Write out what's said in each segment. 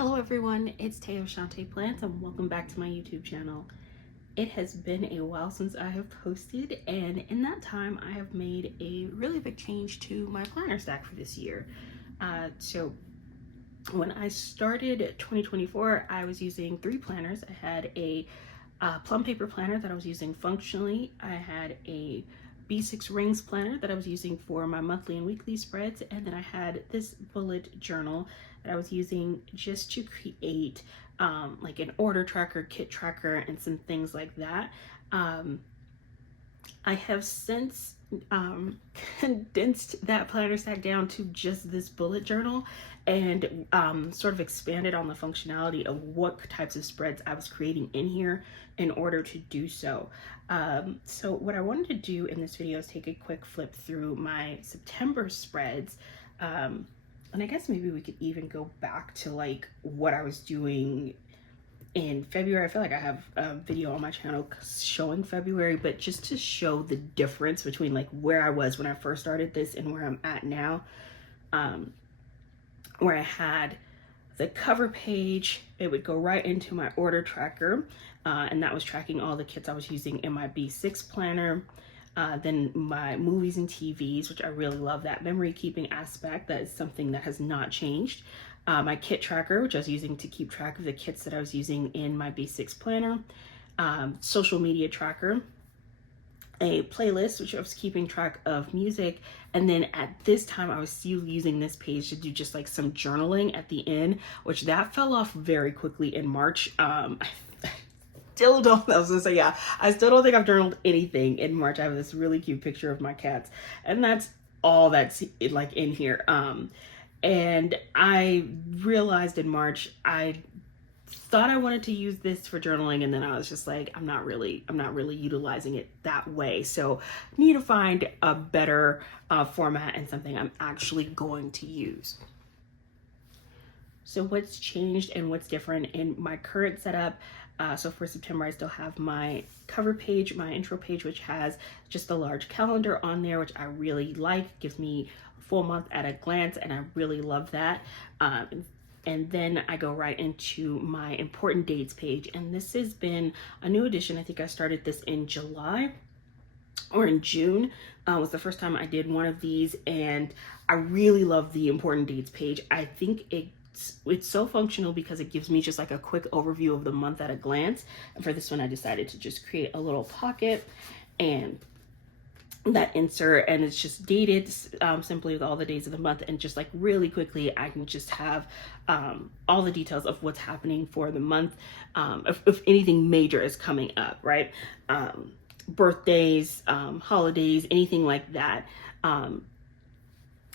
Hello everyone, it's Teo Shante Plants and welcome back to my YouTube channel. It has been a while since I have posted, and in that time I have made a really big change to my planner stack for this year. So when I started 2024, I was using 3 planners. I had a plum paper planner that I was using functionally. I had a B6 rings planner that I was using for my monthly and weekly spreads, and then I had this bullet journal that I was using just to create like an order tracker, kit tracker, and some things like that. I have since condensed that planner stack down to just this bullet journal and sort of expanded on the functionality of what types of spreads I was creating in here in order to do so. So what I wanted to do in this video is take a quick flip through my September spreads. And I guess maybe we could even go back to like what I was doing in February. I feel like I have a video on my channel showing February, but just to show the difference between like where I was when I first started this and where I'm at now. Where I had the cover page, it would go right into my order tracker, and that was tracking all the kits I was using in my B6 planner. Then my movies and TVs, which I really love that memory keeping aspect. That is something that has not changed. My kit tracker, which I was using to keep track of the kits that I was using in my B6 planner. Social media tracker. A playlist, which I was keeping track of music. And then at this time, I was still using this page to do just like some journaling at the end, which that fell off very quickly in March. I still don't think I've journaled anything in March. I have this really cute picture of my cats, and that's all that's like in here. And I realized in March, I thought I wanted to use this for journaling, and then I was just like, I'm not really utilizing it that way. So need to find a better format and something I'm actually going to use. So what's changed and what's different in my current setup? So for September, I still have my cover page, my intro page, which has just a large calendar on there, which I really like. Gives me a full month at a glance, and I really love that. And then I go right into my important dates page. And this has been a new addition. I think I started this in July or in June. Was the first time I did one of these, and I really love the important dates page. I think it's so functional because it gives me just like a quick overview of the month at a glance. And for this one, I decided to just create a little pocket and that insert, and it's just dated simply with all the days of the month, and just like really quickly I can just have all the details of what's happening for the month, if anything major is coming up, right? Birthdays, holidays, anything like that.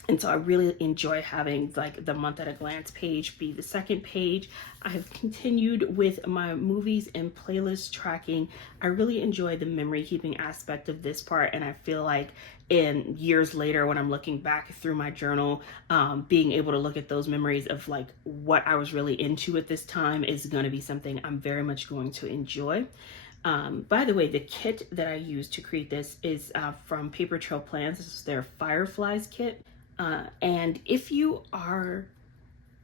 And so I really enjoy having like the month at a glance page be the second page. I have continued with my movies and playlist tracking. I really enjoy the memory keeping aspect of this part, and I feel like in years later when I'm looking back through my journal, being able to look at those memories of like what I was really into at this time is going to be something I'm very much going to enjoy. By the way, the kit that I used to create this is from Paper Trail Plans. This is their Fireflies kit. And if you are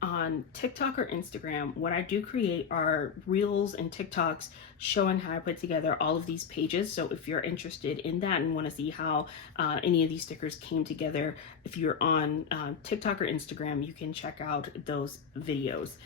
on TikTok or Instagram, what I do create are reels and TikToks showing how I put together all of these pages. So if you're interested in that and want to see how any of these stickers came together, if you're on TikTok or Instagram, you can check out those videos.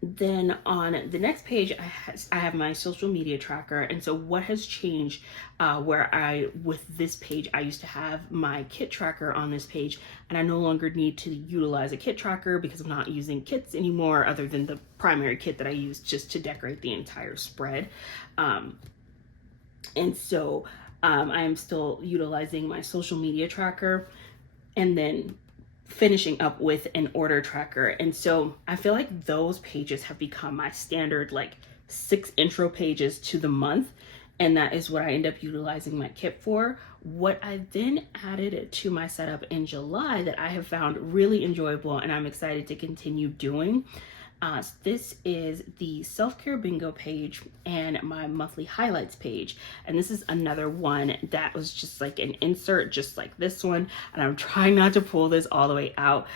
Then on the next page, I have my social media tracker. And so what has changed with this page, I used to have my kit tracker on this page, and I no longer need to utilize a kit tracker because I'm not using kits anymore other than the primary kit that I use just to decorate the entire spread. And so I am still utilizing my social media tracker, and then finishing up with an order tracker. And so I feel like those pages have become my standard like 6 intro pages to the month, and that is what I end up utilizing my kit for. What I then added to my setup in July that I have found really enjoyable and I'm excited to continue doing, this is the self-care bingo page and my monthly highlights page. And this is another one that was just like an insert, just like this one. And I'm trying not to pull this all the way out.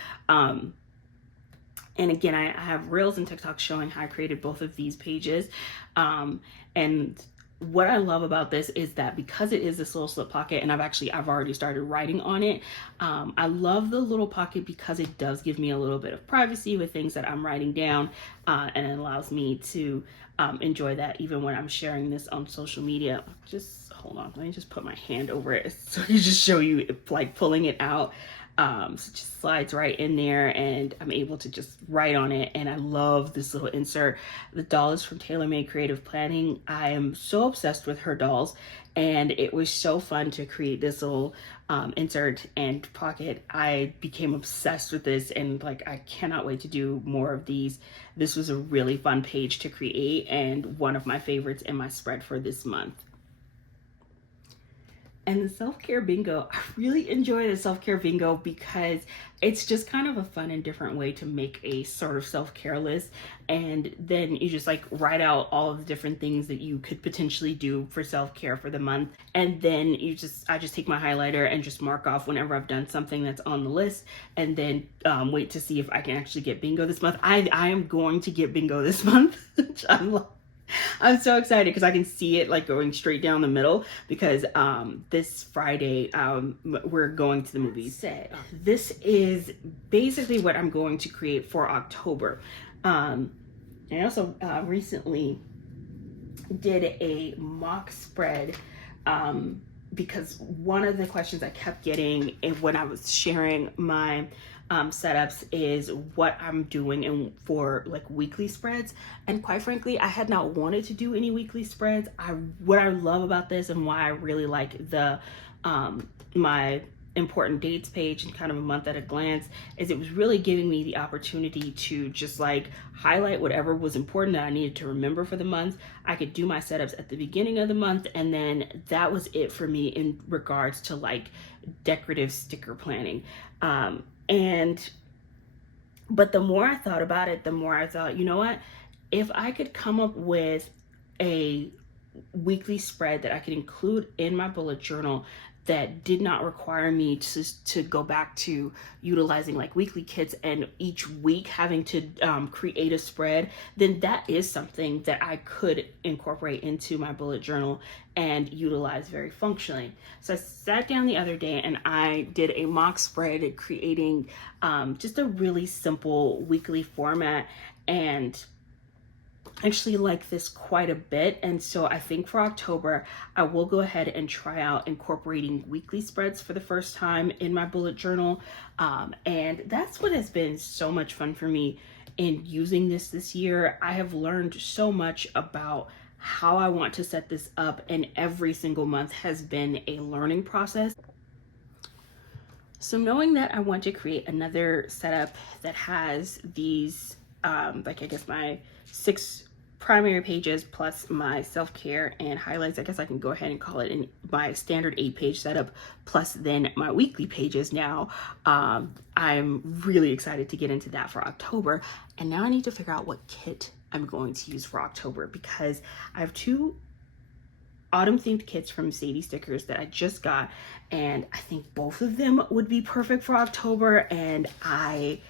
And again, I have Reels and TikTok showing how I created both of these pages. And what I love about this is that because it is this little slip pocket, and I've already started writing on it. I love the little pocket because it does give me a little bit of privacy with things that I'm writing down, and it allows me to enjoy that even when I'm sharing this on social media. Just hold on, let me just put my hand over it so I can just show you like pulling it out. So it just slides right in there and I'm able to just write on it. And I love this little insert. The doll is from TaylorMade Creative Planning. I am so obsessed with her dolls, and it was so fun to create this little insert and pocket. I became obsessed with this, and like I cannot wait to do more of these. This was a really fun page to create and one of my favorites in my spread for this month. And the self-care bingo, I really enjoy the self-care bingo because it's just kind of a fun and different way to make a sort of self-care list. And then you just like write out all of the different things that you could potentially do for self-care for the month. And then I just take my highlighter and just mark off whenever I've done something that's on the list, and then wait to see if I can actually get bingo this month. I am going to get bingo this month, which I'm so excited because I can see it like going straight down the middle, because this Friday we're going to the movies. This is basically what I'm going to create for October. I also recently did a mock spread because one of the questions I kept getting when I was sharing my setups is what I'm doing and for like weekly spreads. And quite frankly, I had not wanted to do any weekly spreads. What I love about this and why I really like the my important dates page and kind of a month at a glance is it was really giving me the opportunity to just like highlight whatever was important that I needed to remember for the month. I could do my setups at the beginning of the month, and then that was it for me in regards to like decorative sticker planning. But the more I thought about it, the more I thought, you know what, if I could come up with a weekly spread that I could include in my bullet journal that did not require me to go back to utilizing like weekly kits and each week having to create a spread, then that is something that I could incorporate into my bullet journal and utilize very functionally. So I sat down the other day and I did a mock spread creating just a really simple weekly format, and actually like this quite a bit. And so I think for October, I will go ahead and try out incorporating weekly spreads for the first time in my bullet journal. And that's what has been so much fun for me in using this year. I have learned so much about how I want to set this up, and every single month has been a learning process. So knowing that I want to create another setup that has these, like I guess my 6 primary pages plus my self-care and highlights, I guess I can go ahead and call it in my standard 8-page setup plus then my weekly pages now. I'm really excited to get into that for October. And now I need to figure out what kit I'm going to use for October, because I have 2 autumn themed kits from Sadie Stickers that I just got, and I think both of them would be perfect for October, and I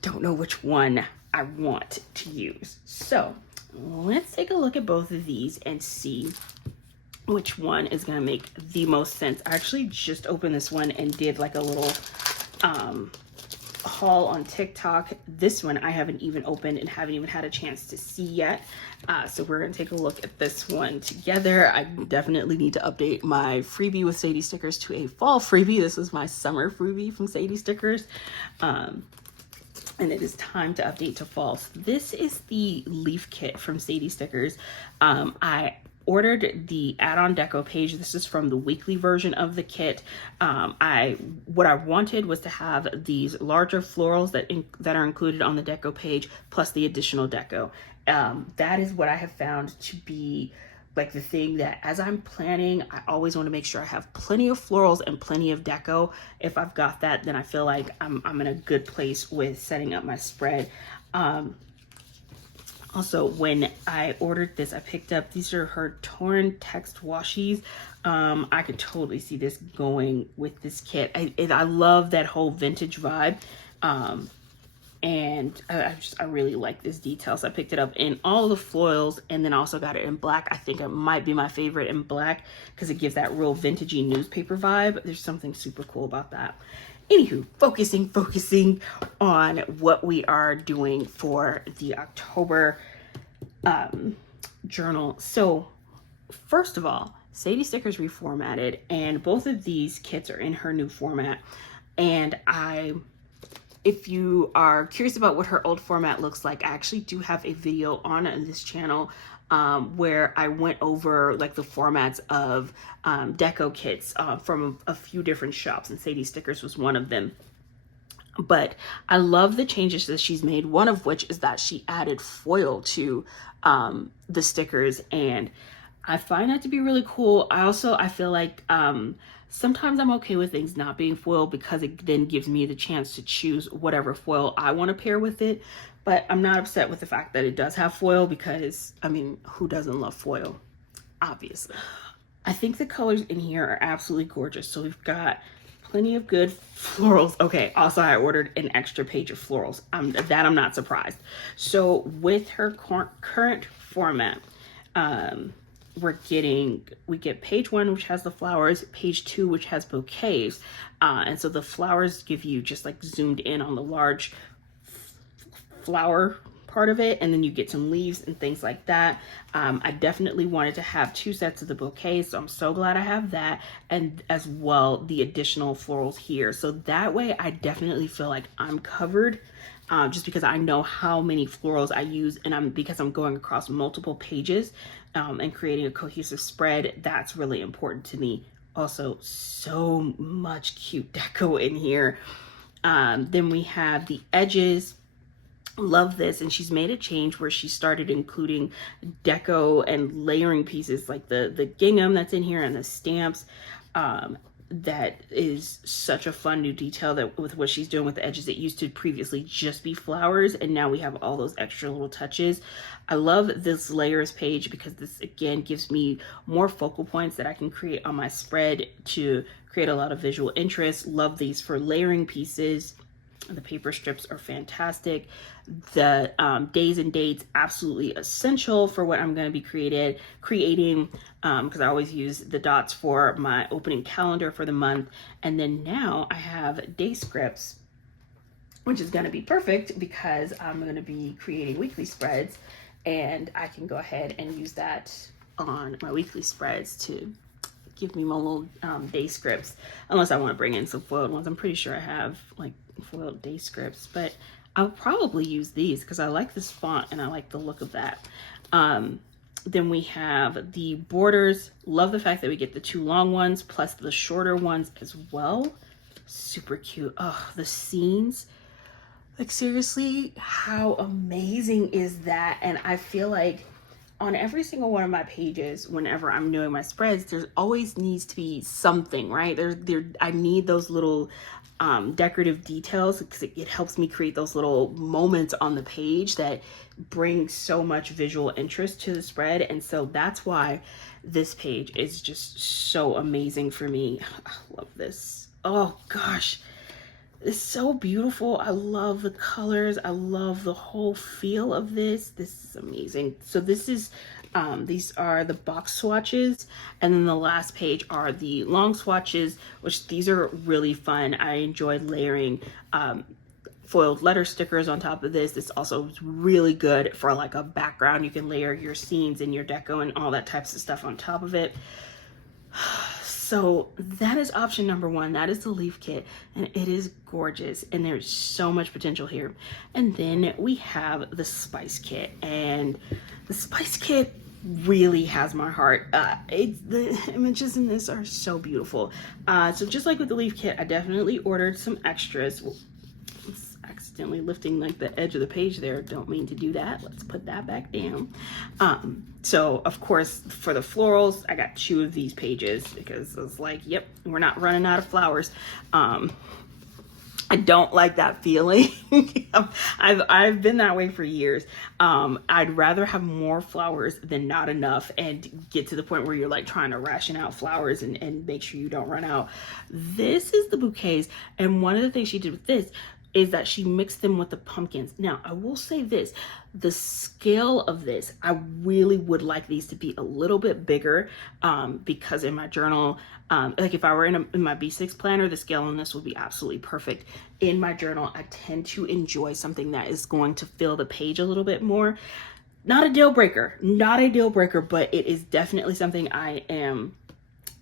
don't know which one I want to use. So let's take a look at both of these and see which one is going to make the most sense. I actually just opened this one and did like a little haul on TikTok. This one I haven't even opened and haven't even had a chance to see yet. So we're going to take a look at this one together. I definitely need to update my freebie with Sadie Stickers to a fall freebie. This is my summer freebie from Sadie Stickers. And it is time to update to fall. So this is the leaf kit from Sadie Stickers. I ordered the add-on deco page. This is from the weekly version of the kit. What I wanted was to have these larger florals that are included on the deco page plus the additional deco. That is what I have found to be like the thing that as I'm planning, I always want to make sure I have plenty of florals and plenty of deco. If I've got that, then I feel like I'm in a good place with setting up my spread. Also, when I ordered this, I picked up, these are her torn text washies. I could totally see this going with this kit. I love that whole vintage vibe. And I really like this detail, so I picked it up in all the foils, and then also got it in black. I think it might be my favorite in black because it gives that real vintagey newspaper vibe. There's something super cool about that. Anywho, focusing on what we are doing for the October journal. So first of all, Sadie Stickers reformatted, and both of these kits are in her new format. And if you are curious about what her old format looks like, I actually do have a video on this channel where I went over like the formats of deco kits from a few different shops, and Sadie Stickers was one of them. But I love the changes that she's made, one of which is that she added foil to the stickers, and I find that to be really cool. I feel like sometimes I'm okay with things not being foil because it then gives me the chance to choose whatever foil I want to pair with it. But I'm not upset with the fact that it does have foil because, I mean, who doesn't love foil? Obviously. I think the colors in here are absolutely gorgeous. So we've got plenty of good florals. Okay, also I ordered an extra page of florals. That I'm not surprised. So with her current format, we get page 1, which has the flowers, page 2, which has bouquets, and so the flowers give you just like zoomed in on the large flower part of it, and then you get some leaves and things like that. I definitely wanted to have 2 sets of the bouquets, so I'm so glad I have that, and as well the additional florals here, so that way I definitely feel like I'm covered. Just because I know how many florals I use, and because I'm going across multiple pages and creating a cohesive spread, that's really important to me. Also, so much cute deco in here. Then we have the edges. Love this, and she's made a change where she started including deco and layering pieces like the gingham that's in here and the stamps. That is such a fun new detail that with what she's doing with the edges. It used to previously just be flowers, and now we have all those extra little touches. I love this layers page because this again gives me more focal points that I can create on my spread to create a lot of visual interest. Love these for layering pieces. The paper strips are fantastic. The days and dates, absolutely essential for what I'm going to be creating because I always use the dots for my opening calendar for the month. And then now I have day scripts, which is going to be perfect because I'm going to be creating weekly spreads, and I can go ahead and use that on my weekly spreads to give me my little day scripts, unless I want to bring in some foiled ones. I'm pretty sure I have like foiled day scripts, but I'll probably use these because I like this font and I like the look of that. Then we have the borders. Love the fact that we get the 2 long ones plus the shorter ones as well. Super cute. Oh, the scenes. Like seriously, how amazing is that? And I feel like on every single one of my pages, whenever I'm doing my spreads, there's always needs to be something, right? I need those little decorative details because it helps me create those little moments on the page that bring so much visual interest to the spread. And so that's why this page is just so amazing for me. I love this. Oh gosh, it's so beautiful. I love the colors. I love the whole feel of this. This is amazing. So this is these are the box swatches, and then the last page are the long swatches, which these are really fun. I enjoyed layering foiled letter stickers on top of this. This also is really good for like a background. You can layer your scenes and your deco and all that types of stuff on top of it. So that is option number 1. That is the leaf kit, and it is gorgeous, and there's so much potential here. And then we have the spice kit, and the spice kit really has my heart. The images in this are so beautiful. So just like with the leaf kit, I definitely ordered some extras. It's accidentally lifting like the edge of the page there. Don't mean to do that. Let's put that back down. So of course for the florals, I got 2 of these pages because it's like, yep, we're not running out of flowers. I don't like that feeling. I've been that way for years. I'd rather have more flowers than not enough and get to the point where you're like trying to ration out flowers and make sure you don't run out. This is the bouquets. And one of the things she did with this, is that she mixed them with the pumpkins. Now, I will say this, the scale of this, I really would like these to be a little bit bigger, because in my journal, like if I were in my B6 planner, the scale on this would be absolutely perfect. In my journal, I tend to enjoy something that is going to fill the page a little bit more. Not a deal breaker, but it is definitely something I am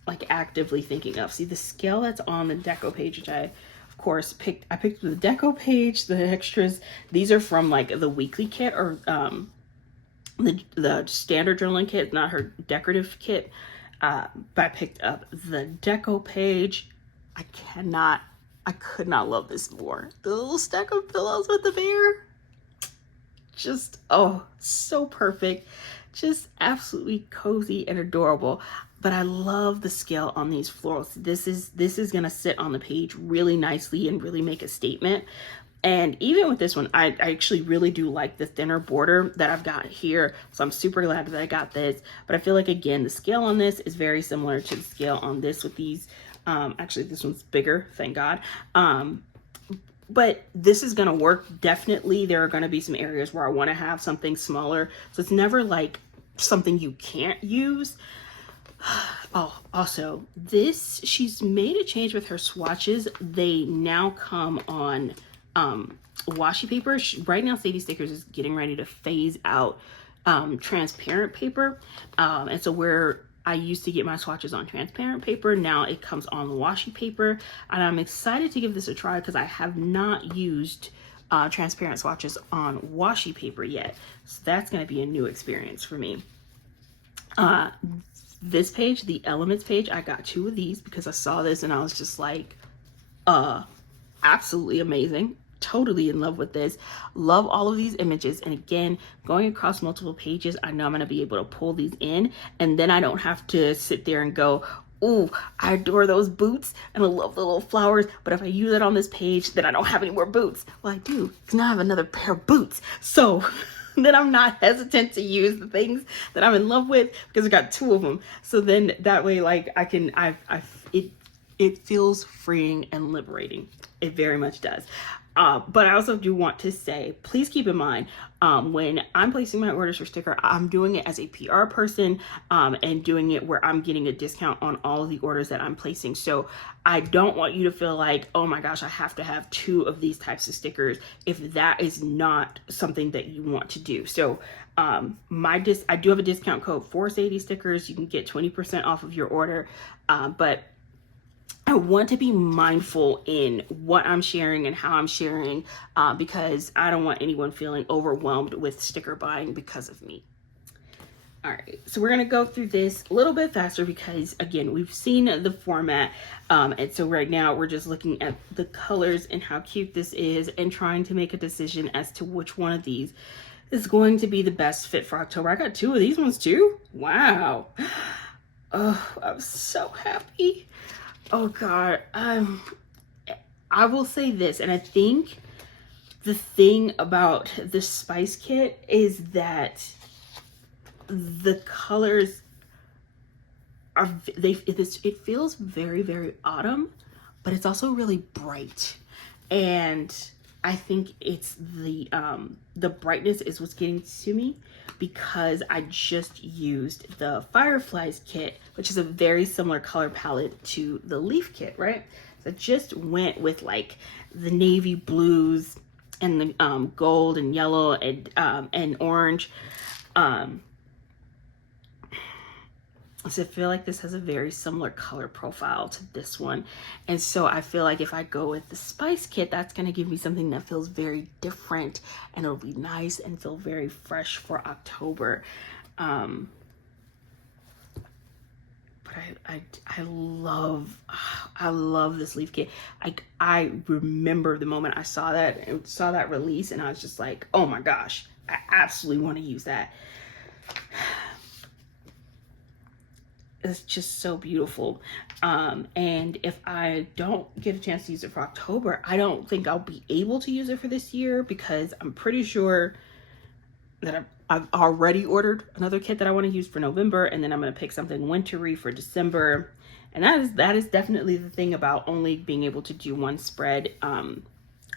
like actively thinking of. See the scale that's on the deco page, which I course I picked the deco page, the extras. These are from like the weekly kit, or the standard journaling kit, not her decorative kit. But I picked up the deco page. I could not love this more. The little stack of pillows with the bear, just, oh, so perfect. Just absolutely cozy and adorable. But I love the scale on these florals. This is gonna sit on the page really nicely and really make a statement. And even with this one, I actually really do like the thinner border that I've got here. So I'm super glad that I got this. But I feel like, again, the scale on this is very similar to the scale on this with these. Actually, this one's bigger, thank God. But this is gonna work. Definitely, there are gonna be some areas where I wanna have something smaller. So it's never like something you can't use. Oh, also, she's made a change with her swatches. They now come on washi paper. Right now, Sadie Stickers is getting ready to phase out transparent paper. And so where I used to get my swatches on transparent paper, now it comes on washi paper. And I'm excited to give this a try because I have not used transparent swatches on washi paper yet. So that's going to be a new experience for me. This page, the elements page, I got 2 of these because I saw this and I was just like, absolutely amazing. Totally in love with this. Love all of these images. And again, going across multiple pages, I know I'm going to be able to pull these in, and then I don't have to sit there and go, oh, I adore those boots and I love the little flowers, but if I use it on this page, then I don't have any more boots. Well, I do, because now I have another pair of boots. So then I'm not hesitant to use the things that I'm in love with because I got 2 of them. So then that way, like it feels freeing and liberating. It very much does. But I also do want to say, please keep in mind, when I'm placing my orders for sticker, I'm doing it as a PR person, and doing it where I'm getting a discount on all of the orders that I'm placing. So I don't want you to feel like, oh my gosh, I have to have 2 of these types of stickers if that is not something that you want to do. So I do have a discount code for Sadie Stickers. You can get 20% off of your order, but I want to be mindful in what I'm sharing and how I'm sharing, because I don't want anyone feeling overwhelmed with sticker buying because of me. All right, so we're gonna go through this a little bit faster because, again, we've seen the format, and so right now we're just looking at the colors and how cute this is and trying to make a decision as to which one of these is going to be the best fit for October. I got 2 of these ones too. Wow. Oh, I'm so happy. Oh God, I will say this, and I think the thing about the Spice Kit is that the colors are, it feels very, very autumn, but it's also really bright. And I think it's the brightness is what's getting to me, because I just used the Fireflies kit, which is a very similar color palette to the Leaf kit, right? So I just went with like the navy blues and the gold and yellow and orange. So I feel like this has a very similar color profile to this one. And so I feel like if I go with the Spice Kit, that's going to give me something that feels very different and it'll be nice and feel very fresh for October. But I love this Leaf Kit. I remember the moment I saw that release, and I was just like, oh my gosh, I absolutely want to use that. It's just so beautiful. And if I don't get a chance to use it for October, I don't think I'll be able to use it for this year, because I'm pretty sure that I've already ordered another kit that I want to use for November, and then I'm going to pick something wintry for December. And that is definitely the thing about only being able to do one spread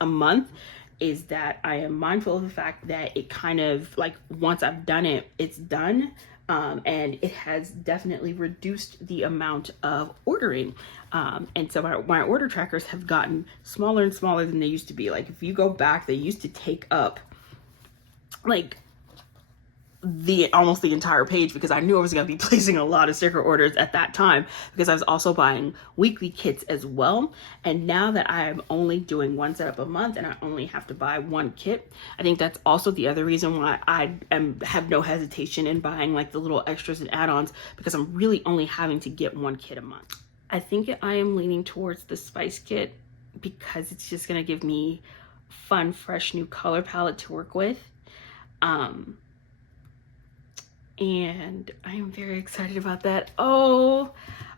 a month is that I am mindful of the fact that it kind of like, once I've done it, it's done. And it has definitely reduced the amount of ordering. And so my order trackers have gotten smaller and smaller than they used to be. Like if you go back, they used to take up like almost the entire page, because I knew I was going to be placing a lot of sticker orders at that time, because I was also buying weekly kits as well. And now that I am only doing one setup a month and I only have to buy one kit, I think that's also the other reason why I have no hesitation in buying like the little extras and add-ons, because I'm really only having to get one kit a month. I think I am leaning towards the spice kit because it's just going to give me fun, fresh new color palette to work with. And I am very excited about that. Oh,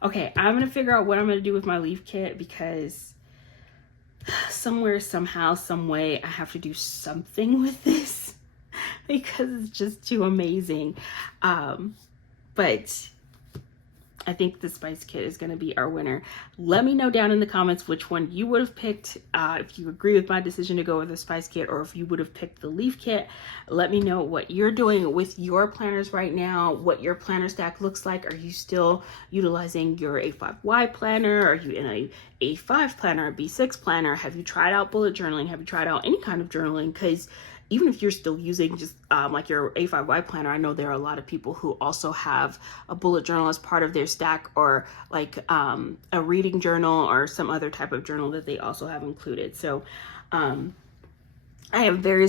okay. I'm going to figure out what I'm going to do with my leaf kit, because somewhere, somehow, some way, I have to do something with this because it's just too amazing. But I think the spice kit is going to be our winner. Let me know down in the comments which one you would have picked. If you agree with my decision to go with the spice kit, or if you would have picked the leaf kit. Let me know what you're doing with your planners right now, what your planner stack looks like. Are you still utilizing your A5Y planner? Are you in a A5 planner, a B6 planner? Have you tried out bullet journaling? Have you tried out any kind of journaling? Because even if you're still using just like your A5Y planner, I know there are a lot of people who also have a bullet journal as part of their stack, or like a reading journal or some other type of journal that they also have included. So I am very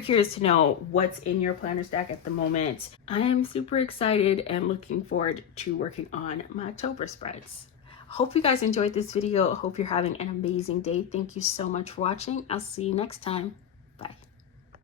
curious to know what's in your planner stack at the moment. I am super excited and looking forward to working on my October spreads. Hope you guys enjoyed this video. Hope you're having an amazing day. Thank you so much for watching. I'll see you next time. Bye.